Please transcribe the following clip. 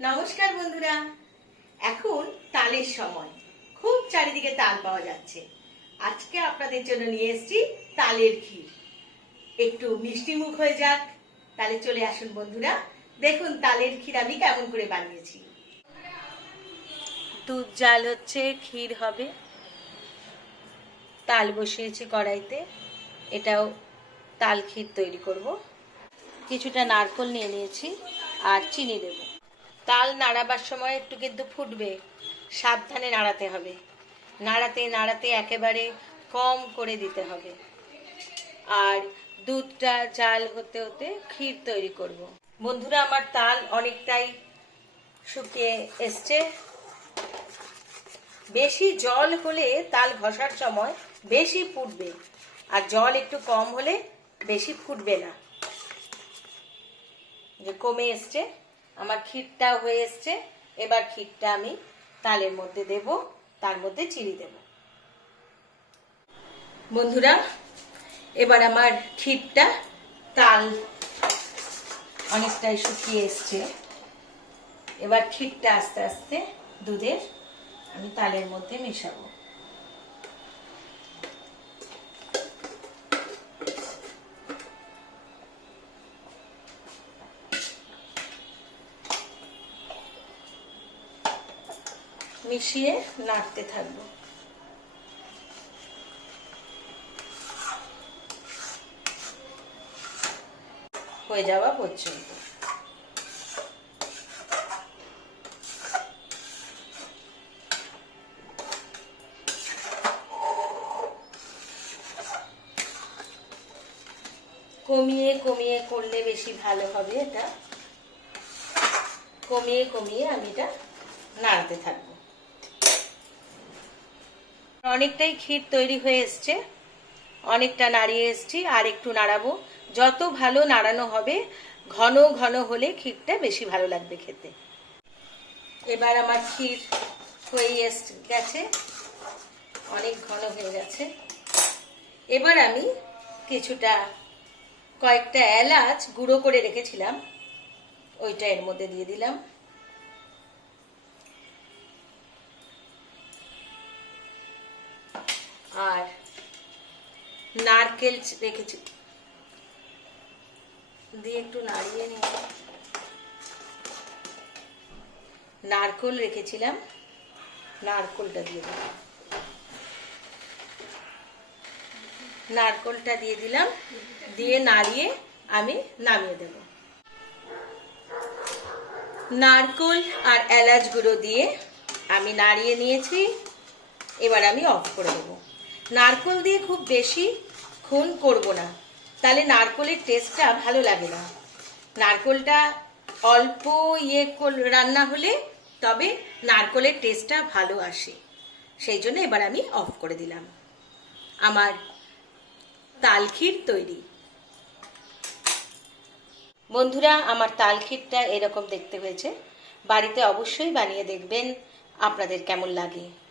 নমস্কার বন্ধুরা। এখন তালের সময়। খুব চারিদিকে তাল পাওয়া যাচ্ছে। আজকে আপনাদের জন্য নিয়ে এসেছি তালের ক্ষীর। একটু মিষ্টি মুখ হয়ে যাক। তাহলে চলে আসুন বন্ধুরা। দেখুন তালের ক্ষীর আমি কেমন করে বানিয়েছি। দুধ জাল হচ্ছে, ক্ষীর হবে। তাল বসিয়েছি কড়াইতে। এটাও তাল ক্ষীর তৈরি করব। কিছুটা নারকল নিয়ে নিয়েছি আর চিনি দেব। তাল নাড়াবার সময় একটু কিন্তু ফুটবে। সাবধানে নাড়াতে হবে। নাড়াতে নাড়াতে একেবারে কম করে দিতে হবে। আর দুধটা জাল হতে হতে ক্ষীর তৈরি করব। বন্ধুরা, আমার তাল অনেকটাই শুকিয়ে এসছে। বেশি জল হলে তাল ঘষার সময় বেশি ফুটবে। আর জল একটু কম হলে বেশি ফুটবে না। যে কমে এসছে। আমার ক্ষীরটা হয়ে এসছে। এবার ক্ষীরটা আমি তালের মধ্যে দেব, তার মধ্যে চিনি দেব। বন্ধুরা, এবার আমার ক্ষীরটা তাল অনেকটাই শুকিয়ে এসছে। এবার ক্ষীরটা আস্তে আস্তে দুধের আমি তালের মধ্যে মেশাবো। মিশিয়ে নাড়তে থাকব। হয়ে যাওয়া পর্যন্ত। কমিয়ে কমিয়ে করলে বেশি ভালো হবে এটা। কমিয়ে কমিয়ে আমি এটা নাড়তে থাকব। অনেকটাই ক্ষীর তৈরি হয়ে এসছে। অনেকটা নাড়িয়ে এসছি, আর একটু নাড়াবো। যত ভালো নাড়ানো হবে, ঘন ঘন হলে ক্ষীরটা বেশি ভালো লাগবে খেতে। এবার আমার ক্ষীর হয়ে এস গেছে। অনেক ঘন হয়ে গেছে। এবার আমি কিছুটা, কয়েকটা এলাচ গুঁড়ো করে রেখেছিলাম। ওইটা এর মধ্যে দিয়ে দিলাম। নারকেল রেখেছি দিয়ে একটু নাড়িয়ে নিয়ে। নারকল রেখেছিলাম। নারকলটা দিয়ে দিলাম। নারকলটা দিয়ে দিলাম। দিয়ে নাড়িয়ে আমি নামিয়ে দেব। নারকল আর এলাচ গুঁড়ো দিয়ে আমি নাড়িয়ে নিয়েছি। এবার আমি অফ করে দেবো। নারকল দিয়ে খুব বেশি খুন করব না। তাহলে নারকলের টেস্টটা ভালো লাগে না। নারকলটা অল্প ইয়ে রান্না হলে তবে নারকলের টেস্টটা ভালো আসে। সেই জন্য এবার আমি অফ করে দিলাম। আমার তালক্ষীর তৈরি। বন্ধুরা, আমার তালক্ষীরটা এরকম দেখতে হয়েছে। বাড়িতে অবশ্যই বানিয়ে দেখবেন। আপনাদের কেমন লাগে?